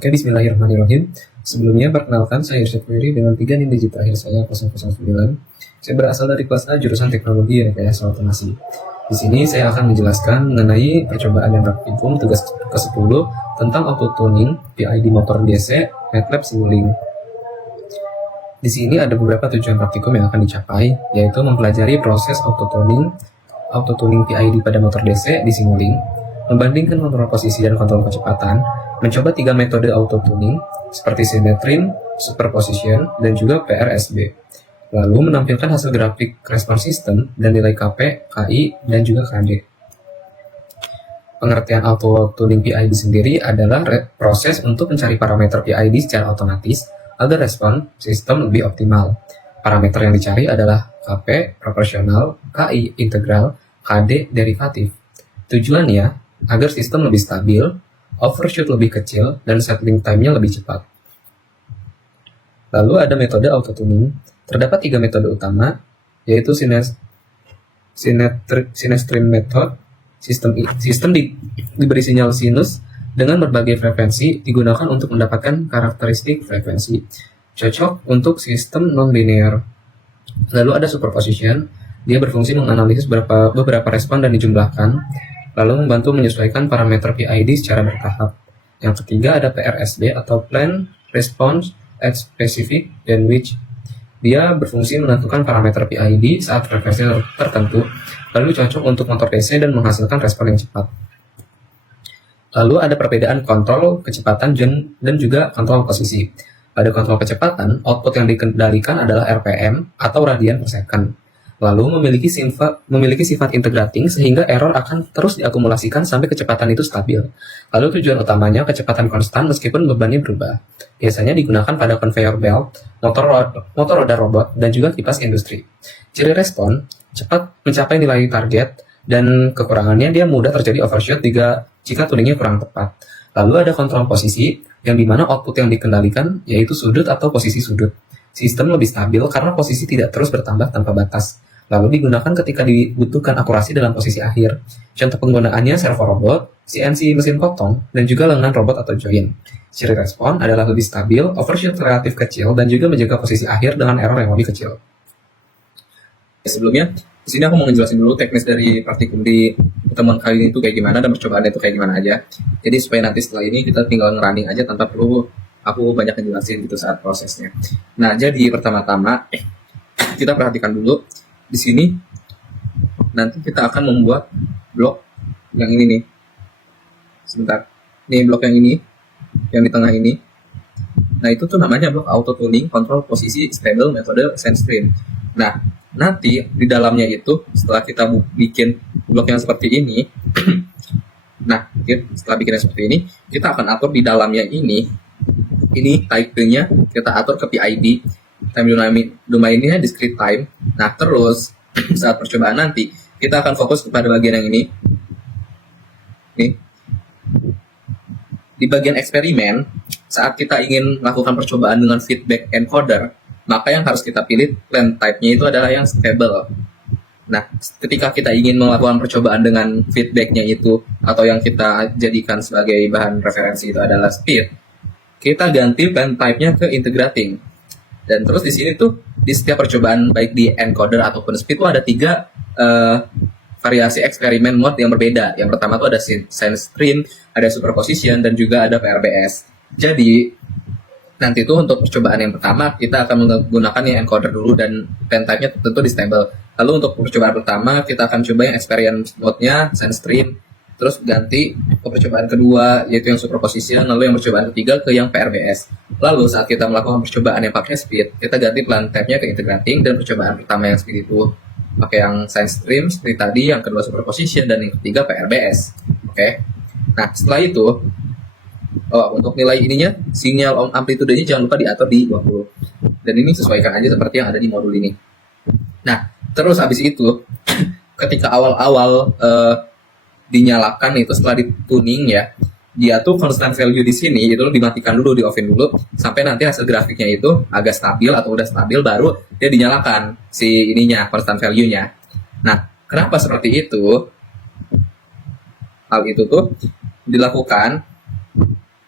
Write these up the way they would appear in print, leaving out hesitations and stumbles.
Oke, bismillahirrahmanirrahim. Sebelumnya, perkenalkan saya Irsyad Wiri dengan 3 NIM digit terakhir saya 009. Saya berasal dari kelas A jurusan Teknologi Rekayasa Otomasi. Di sini saya akan menjelaskan mengenai percobaan dan praktikum tugas ke-10 tentang auto-tuning PID motor DC MATLAB Simulink. Di sini ada beberapa tujuan praktikum yang akan dicapai, yaitu mempelajari proses auto-tuning PID pada motor DC di Simulink, membandingkan kontrol posisi dan kontrol kecepatan, mencoba 3 metode auto-tuning seperti Synetrin, Superposition, dan juga PRSB. Lalu menampilkan hasil grafik respon sistem dan nilai KP, KI, dan juga KD. Pengertian auto-tuning PID sendiri adalah proses untuk mencari parameter PID secara otomatis agar respon sistem lebih optimal. Parameter yang dicari adalah KP, proporsional, KI, integral, KD, derivatif. Tujuannya agar sistem lebih stabil, overshoot lebih kecil, dan settling time-nya lebih cepat. Lalu ada metode auto-tuning. Terdapat 3 metode utama, yaitu Synestrin method. Sistem diberi sinyal sinus dengan berbagai frekuensi digunakan untuk mendapatkan karakteristik frekuensi. Cocok untuk sistem non-linear. Lalu ada superposition. Dia berfungsi menganalisis beberapa respon dan dijumlahkan, lalu membantu menyesuaikan parameter PID secara bertahap. Yang ketiga ada PRSB atau Plan Response at Specific and Which. Dia berfungsi menentukan parameter PID saat frekuensi tertentu, lalu cocok untuk motor DC dan menghasilkan respon yang cepat. Lalu ada perbedaan kontrol kecepatan dan juga kontrol posisi. Pada kontrol kecepatan, output yang dikendalikan adalah RPM atau radian per second. Lalu memiliki sifat integrating sehingga error akan terus diakumulasikan sampai kecepatan itu stabil. Lalu tujuan utamanya kecepatan konstan meskipun bebannya berubah. Biasanya digunakan pada conveyor belt, motor roda robot, dan juga kipas industri. Ciri respon, cepat mencapai nilai target, dan kekurangannya dia mudah terjadi overshoot jika tuningnya kurang tepat. Lalu ada kontrol posisi, yang dimana output yang dikendalikan yaitu sudut atau posisi sudut. Sistem lebih stabil karena posisi tidak terus bertambah tanpa batas. Lalu digunakan ketika dibutuhkan akurasi dalam posisi akhir. Contoh penggunaannya servo robot, CNC mesin potong, dan juga lengan robot atau join. Ciri respon adalah lebih stabil, overshoot relatif kecil, dan juga menjaga posisi akhir dengan error yang lebih kecil. Sebelumnya, di sini aku mau ngejelasin dulu teknis dari praktikum di pertemuan kali ini itu kayak gimana dan percobaannya itu kayak gimana aja. Jadi supaya nanti setelah ini kita tinggal ngerunning aja tanpa perlu aku banyak ngejelasin gitu saat prosesnya. Nah, jadi pertama-tama kita perhatikan dulu di sini. Nanti kita akan membuat blok yang ini nih. Sebentar. Ini blok yang ini, yang di tengah ini. Nah, itu tuh namanya blok auto tuning kontrol posisi stable metode Synestrin. Nah, nanti di dalamnya itu setelah kita bikin blok yang seperti ini, nah, setelah bikin yang seperti ini, kita akan atur di dalamnya ini type-nya kita atur ke PID, time domain-nya discrete time. Nah, terus saat percobaan nanti kita akan fokus kepada bagian yang ini. Nih. Di bagian eksperimen, saat kita ingin melakukan percobaan dengan feedback encoder, maka yang harus kita pilih plan type-nya itu adalah yang stable. Nah, ketika kita ingin melakukan percobaan dengan feedback-nya itu atau yang kita jadikan sebagai bahan referensi itu adalah speed, kita ganti plan type-nya ke integrating. Dan terus di sini tuh di setiap percobaan baik di encoder ataupun speed itu ada 3 variasi eksperimen mode yang berbeda. Yang pertama tuh ada Synestrin, ada superposition, dan juga ada PRBS. Jadi nanti tuh untuk percobaan yang pertama kita akan menggunakan yang encoder dulu dan plan type-nya tentu di stable. Lalu untuk percobaan pertama kita akan coba yang experience mode-nya Synestrin, terus ganti ke percobaan kedua yaitu yang superposition, lalu yang percobaan ketiga ke yang PRBS. Lalu saat kita melakukan percobaan yang pakai speed, kita ganti plan type-nya ke integrating, dan percobaan pertama yang speed itu pakai yang Synestrin seperti tadi, yang kedua superposition, dan yang ketiga PRBS. Oke. Nah, setelah itu untuk nilai ininya, sinyal amplitude-nya jangan lupa diatur di 20. Dan ini sesuaikan aja seperti yang ada di modul ini. Nah, terus habis itu ketika awal-awal dinyalakan itu setelah dituning ya, dia tuh constant value di sini itu dimatikan dulu, di offin dulu sampai nanti hasil grafiknya itu agak stabil atau udah stabil, baru dia dinyalakan si ininya, constant value-nya. Nah, kenapa seperti itu? Hal itu tuh dilakukan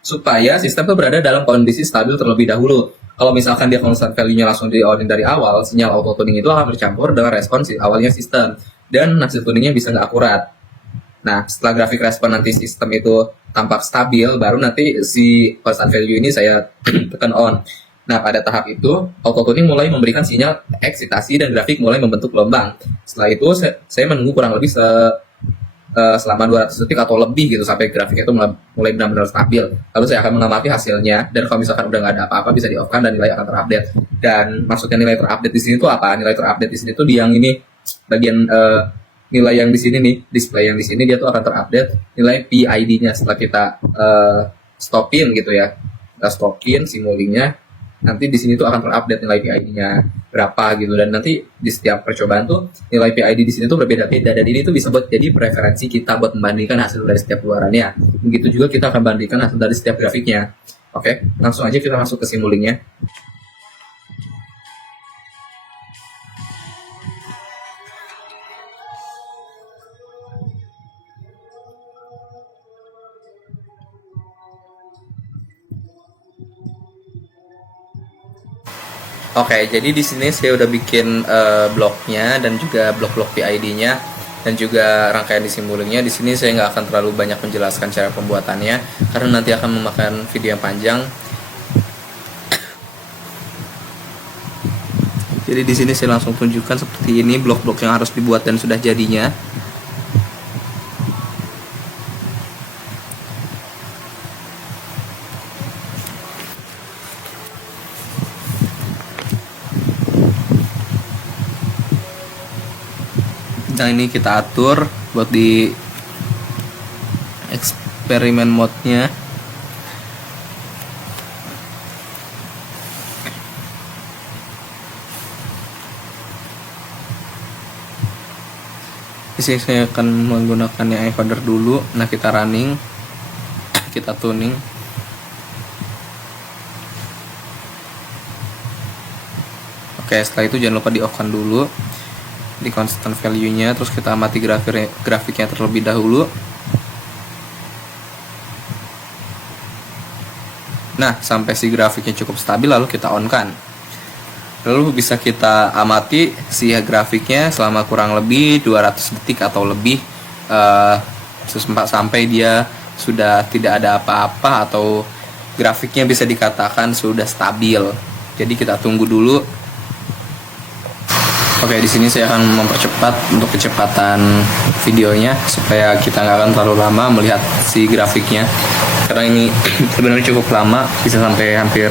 supaya sistem itu berada dalam kondisi stabil terlebih dahulu. Kalau misalkan dia constant value-nya langsung di-on dari awal, sinyal auto tuning itu akan bercampur dengan respon awalnya sistem, dan hasil tuningnya bisa nggak akurat. Nah, setelah grafik respon nanti sistem itu tampak stabil, baru nanti si constant value ini saya tekan on. Nah, pada tahap itu, auto tuning mulai memberikan sinyal eksitasi dan grafik mulai membentuk gelombang. Setelah itu, saya menunggu kurang lebih selama 200 detik atau lebih gitu sampai grafiknya itu mulai benar-benar stabil. Lalu saya akan mengamati hasilnya, dan kalau misalkan udah nggak ada apa-apa bisa di-off-kan dan nilai akan terupdate. Dan maksudnya nilai terupdate di sini tuh apa? Nilai terupdate di sini tuh di yang ini bagian nilai yang di sini nih, display yang di sini dia tuh akan terupdate nilai PID-nya setelah kita stopin gitu ya. Kita stopin simulingnya, nanti di sini tuh akan terupdate nilai PID-nya berapa gitu, dan nanti di setiap percobaan tuh nilai PID di sini tuh berbeda-beda, dan ini tuh bisa buat jadi preferensi kita buat membandingkan hasil dari setiap keluarannya. Begitu juga kita akan bandingkan hasil dari setiap grafiknya. Oke, langsung aja kita masuk ke simulingnya. Oke, jadi di sini saya udah bikin bloknya dan juga blok-blok PID-nya dan juga rangkaian di simulingnya. Di sini saya nggak akan terlalu banyak menjelaskan cara pembuatannya karena nanti akan memakan video yang panjang. Jadi di sini saya langsung tunjukkan seperti ini blok-blok yang harus dibuat dan sudah jadinya. Nah, ini kita atur buat di eksperimen mode-nya. Di sini saya akan menggunakan yang encoder dulu. Nah, kita running, kita tuning. Oke, setelah itu jangan lupa di off-kan dulu di constant value-nya, terus kita amati grafiknya terlebih dahulu. Nah, sampai si grafiknya cukup stabil lalu kita on-kan. Lalu bisa kita amati si grafiknya selama kurang lebih 200 detik atau lebih sampai dia sudah tidak ada apa-apa atau grafiknya bisa dikatakan sudah stabil. Jadi kita tunggu dulu. Oke, di sini saya akan mempercepat untuk kecepatan videonya supaya kita nggak akan terlalu lama melihat si grafiknya. Karena ini sebenarnya cukup lama, bisa sampai hampir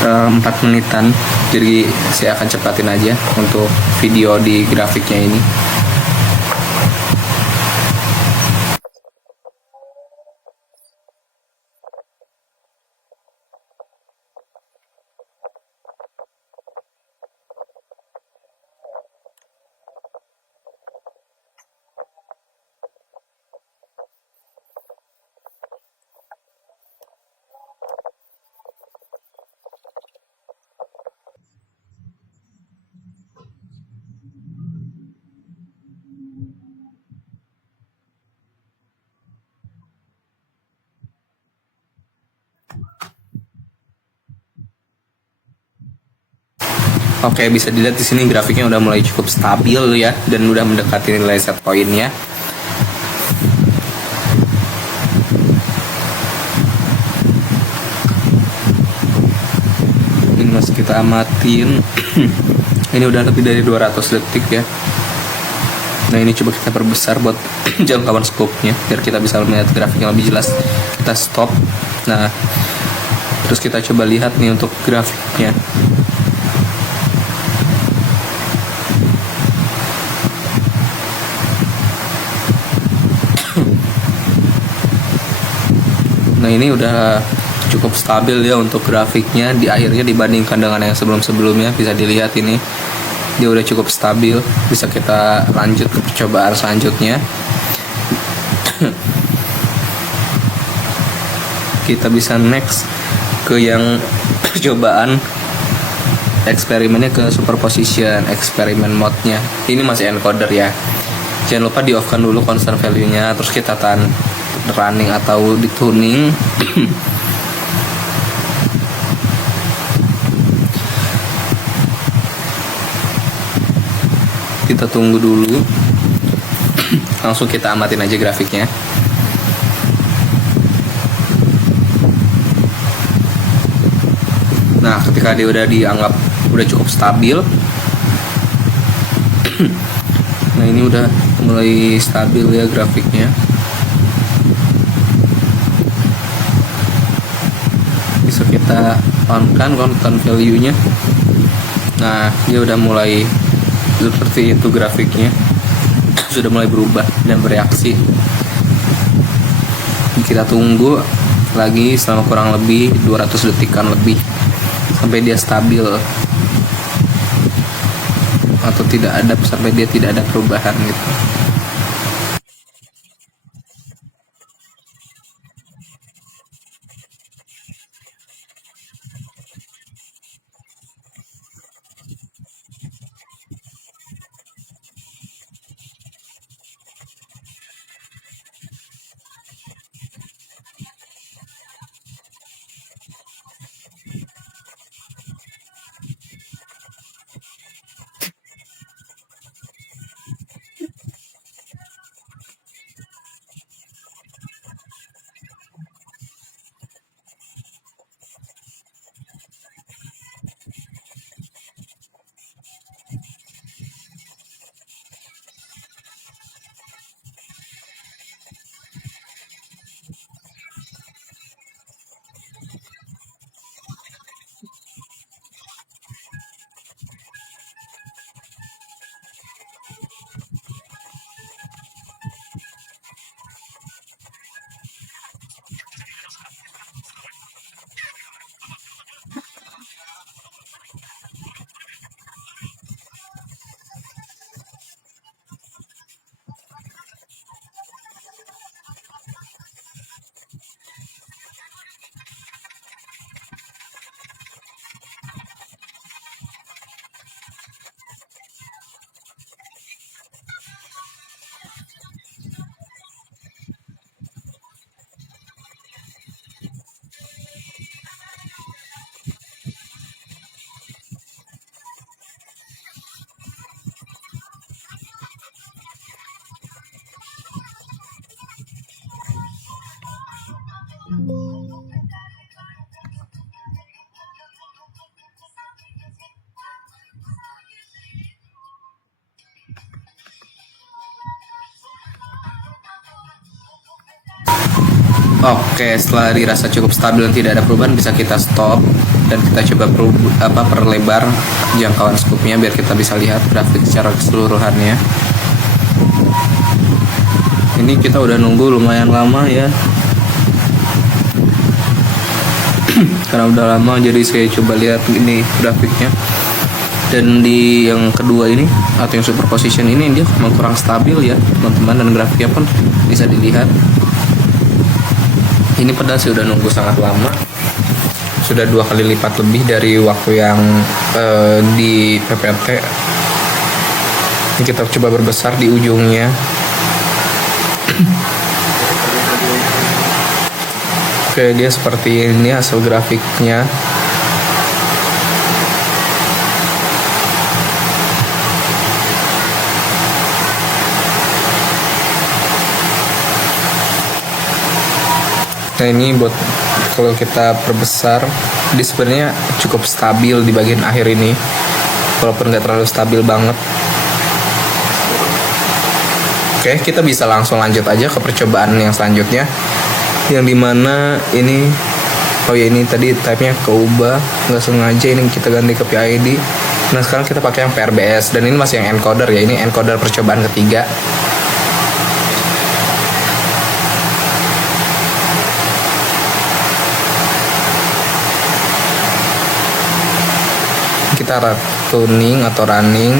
4 menitan. Jadi saya akan cepatin aja untuk video di grafiknya ini. Oke, bisa dilihat di sini grafiknya udah mulai cukup stabil ya, dan udah mendekati nilai set pointnya. Ini masih kita amatin. Ini udah lebih dari 200 detik ya. Nah, ini coba kita perbesar buat jangkauan scope-nya biar kita bisa melihat grafiknya lebih jelas. Kita stop. Nah, terus kita coba lihat nih untuk grafiknya. Nah, ini udah cukup stabil ya untuk grafiknya di akhirnya dibandingkan dengan yang sebelum-sebelumnya. Bisa dilihat ini dia udah cukup stabil. Bisa kita lanjut ke percobaan selanjutnya. Kita bisa next ke yang percobaan eksperimennya ke superposition eksperimen mode-nya. Ini masih encoder ya. Jangan lupa di off-kan dulu constant value-nya, terus kita running atau di tuning. Kita tunggu dulu. Langsung kita amatin aja grafiknya. Nah, ketika dia udah dianggap udah cukup stabil, nah ini udah mulai stabil ya grafiknya. Bisa kita on-kan content value-nya. Nah, dia udah mulai seperti itu grafiknya. Sudah mulai berubah dan bereaksi. Kita tunggu lagi selama kurang lebih 200 detikan lebih sampai dia stabil atau sampai dia tidak ada perubahan gitu. Oke, setelah dirasa cukup stabil dan tidak ada perubahan, bisa kita stop dan kita coba perlebar jangkauan scope-nya biar kita bisa lihat grafik secara keseluruhannya. Ini kita udah nunggu lumayan lama ya. Karena udah lama jadi saya coba lihat ini grafiknya. Dan di yang kedua ini atau yang superposition ini dia memang kurang stabil ya teman-teman, dan grafiknya pun bisa dilihat. Ini padahal saya udah nunggu sangat lama, sudah 2 kali lipat lebih dari waktu yang di PPT. Ini kita coba berbesar di ujungnya. Oke, dia seperti ini hasil grafiknya. Nah, ini buat kalau kita perbesar, dia sebenarnya cukup stabil di bagian akhir ini, walaupun nggak terlalu stabil banget. Oke, kita bisa langsung lanjut aja ke percobaan yang selanjutnya, yang dimana ini, oh ya ini tadi type-nya keubah, nggak sengaja, ini kita ganti ke PID. Nah sekarang kita pakai yang PRBS, dan ini masih yang encoder ya, ini encoder percobaan ketiga. Kita tuning atau running.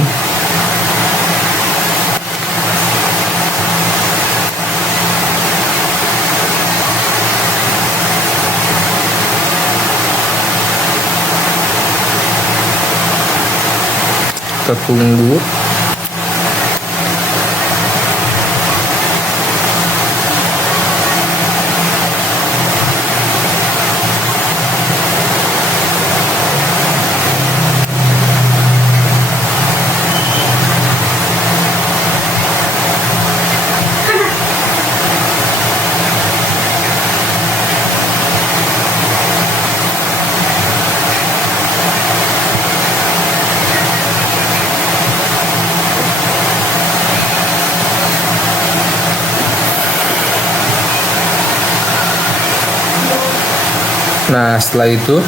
Kita tunggu. Nah, setelah itu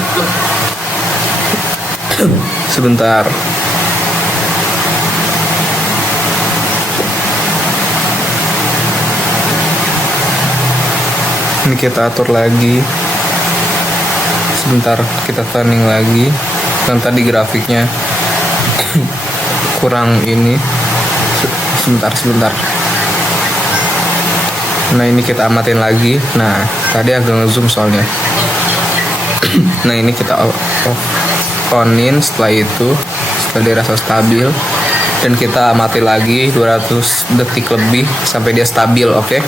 sebentar. Ini kita atur lagi. Sebentar, kita tuning lagi. Yang tadi grafiknya kurang ini. Sebentar. Nah, ini kita amatin lagi. Nah, tadi agak ngezoom soalnya. Nah, ini kita onin. Setelah itu, setelah dirasa stabil, dan kita amati lagi 200 detik lebih sampai dia stabil, oke?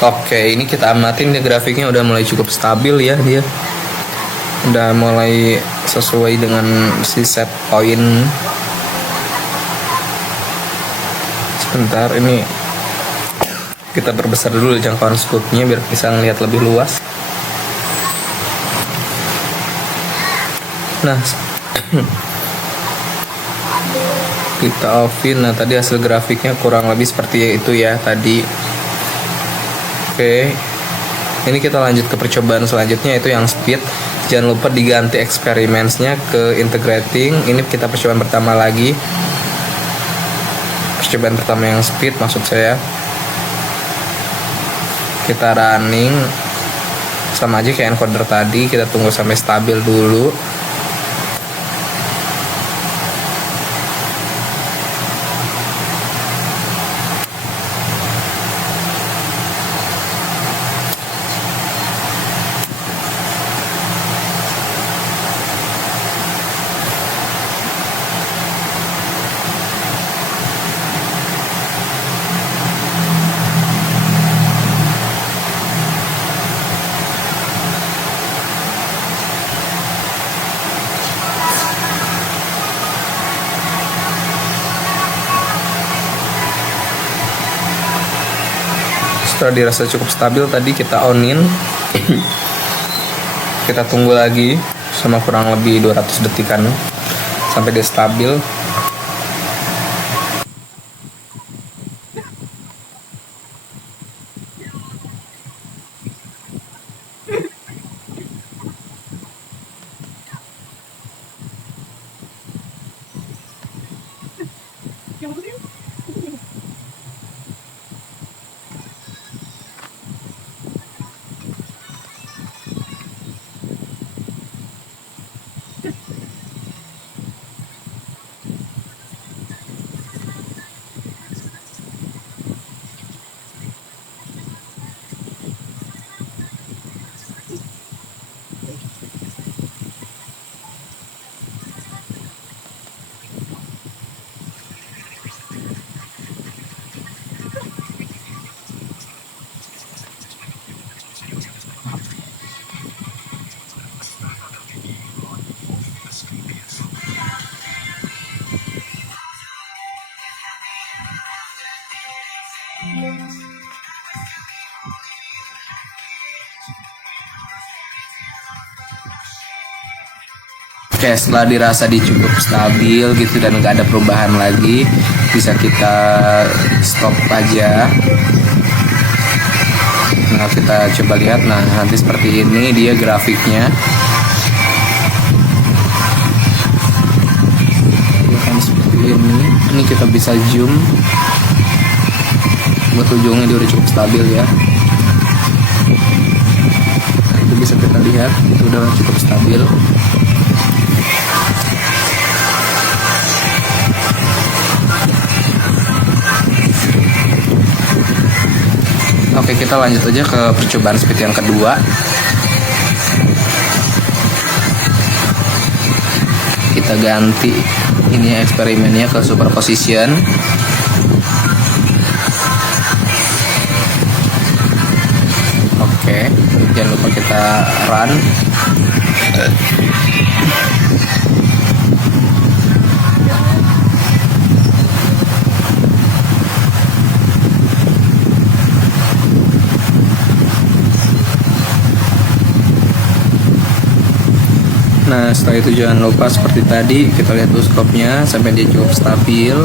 Oke, ini kita amatin ya, grafiknya udah mulai cukup stabil ya, dia udah mulai sesuai dengan si set point. Sebentar, ini kita perbesar dulu jangkauan scope-nya biar bisa ngelihat lebih luas. Nah, kita offin. Nah, tadi hasil grafiknya kurang lebih seperti itu ya tadi. Oke, ini kita lanjut ke percobaan selanjutnya, yaitu yang speed. Jangan lupa diganti experimentsnya ke integrating. Ini kita percobaan pertama lagi. Percobaan pertama yang speed maksud saya. Kita running sama aja kayak encoder tadi, kita tunggu sampai stabil dulu. Setelah dirasa cukup stabil tadi kita onin. Kita tunggu lagi sama kurang lebih 200 detikan sampai dia stabil. Oke, setelah dirasa cukup stabil gitu dan nggak ada perubahan lagi, bisa kita stop aja. Nah, kita coba lihat. Nah, nanti seperti ini dia grafiknya. Seperti ini. Ini kita bisa zoom. buat ujungnya dia udah cukup stabil ya. Nah, itu bisa kita lihat itu udah cukup stabil. Oke, kita lanjut aja ke percobaan speed yang kedua. Kita ganti ini eksperimennya ke superposition. Oke, jangan lupa kita run. Nah, setelah itu jangan lupa seperti tadi kita lihat dulu scope-nya sampai dia cukup stabil.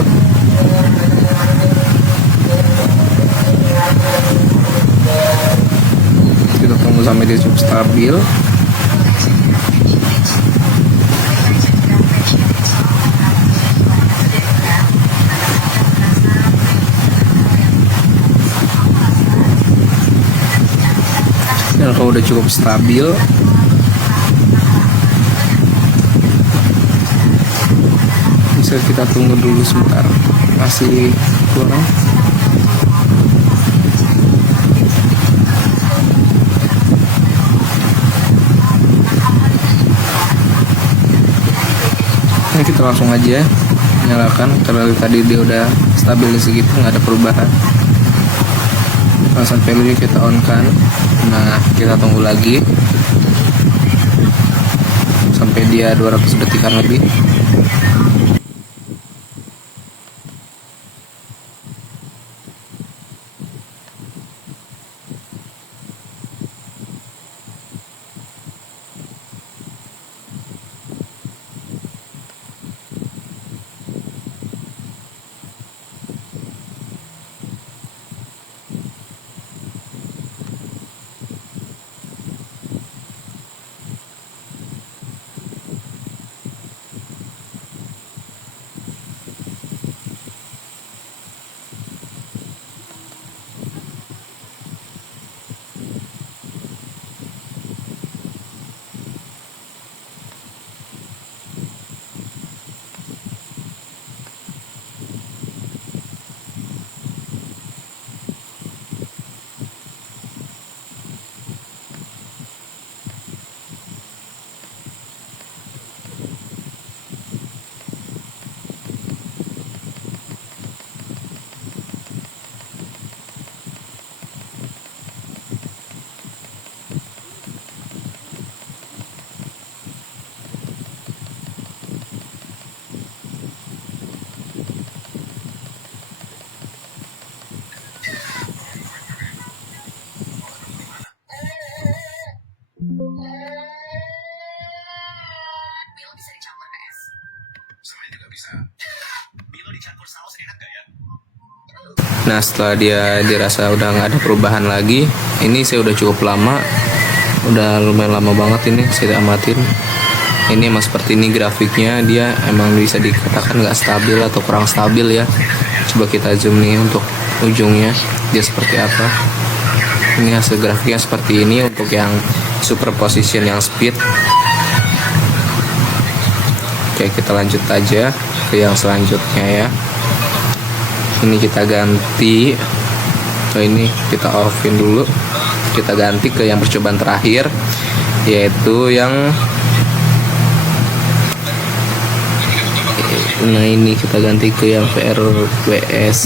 Kita tunggu sampai dia cukup stabil. Dan kalau udah cukup stabil, bisa kita tunggu dulu sebentar, masih kurang. Nah, kita langsung aja nyalakan karena tadi dia udah stabil di segitu, nggak ada perubahan. Langsung value kita on kan. Nah, kita tunggu lagi sampai dia 200 detikan lebih. Nah, setelah dia dirasa udah nggak ada perubahan lagi, ini saya udah cukup lama, udah lumayan lama banget ini saya amatin. Ini emang seperti ini grafiknya, dia emang bisa dikatakan nggak stabil atau kurang stabil ya. Coba kita zoom nih untuk ujungnya, dia seperti apa. Ini hasil grafiknya seperti ini untuk yang superposition yang speed. Oke, kita lanjut aja ke yang selanjutnya ya. Ini kita ganti, ini kita offin dulu, kita ganti ke yang percobaan terakhir, yaitu yang ini kita ganti ke yang VRWS.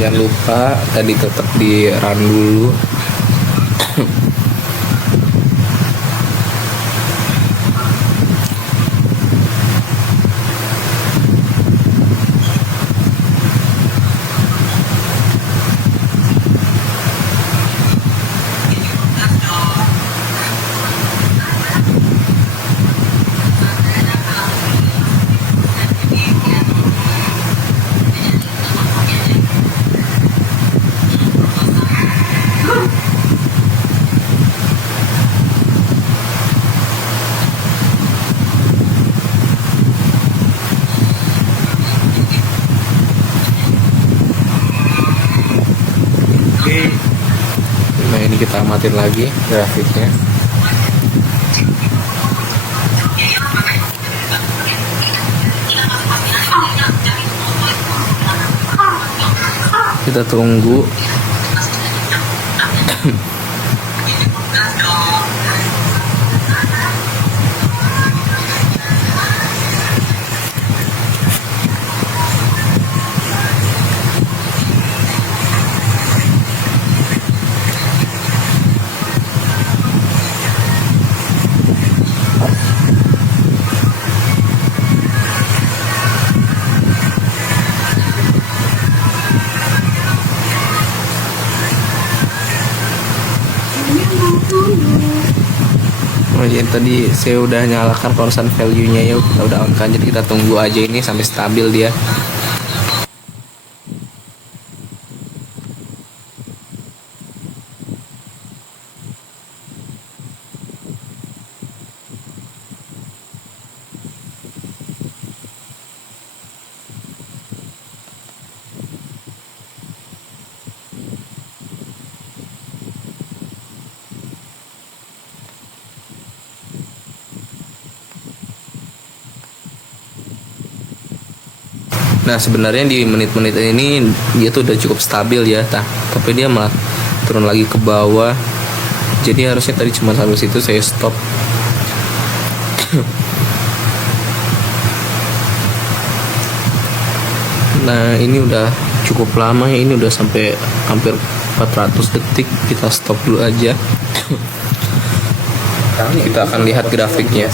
Jangan lupa tadi tetap di run dulu. kita amatin lagi grafiknya. Kita tunggu. Oh ya, tadi saya udah nyalakan constant value-nya ya, kita udah on kan, jadi kita tunggu aja ini sampai stabil dia. Nah sebenarnya di menit-menit ini dia tuh udah cukup stabil ya, tapi dia malah turun lagi ke bawah. Jadi harusnya tadi cuma sampai situ saya stop. Nah ini udah cukup lama ya, ini udah sampai hampir 400 detik. Kita stop dulu aja. Kita akan lihat grafiknya.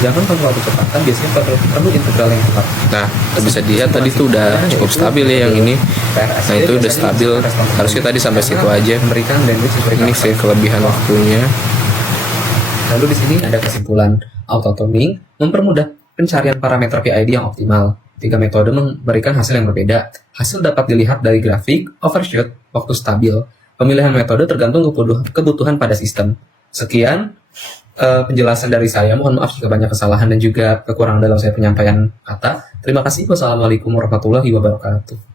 Sedangkan kalau kecepatan biasanya perlu integral yang tepat. Nah, bisa dilihat tadi tuh udah cukup stabil ya yang ini. Nah, itu udah stabil. Harusnya tadi sampai situ aja. Memberikan bandwidth sesuai Ini sih kelebihan waktunya. Lalu di sini ada kesimpulan. Auto-tuning mempermudah pencarian parameter PID yang optimal. 3 metode memberikan hasil yang berbeda. Hasil dapat dilihat dari grafik, overshoot, waktu stabil. Pemilihan metode tergantung kebutuhan pada sistem. Sekian penjelasan dari saya. Mohon maaf jika banyak kesalahan dan juga kekurangan dalam saya penyampaian kata. Terima kasih. Wassalamualaikum warahmatullahi wabarakatuh.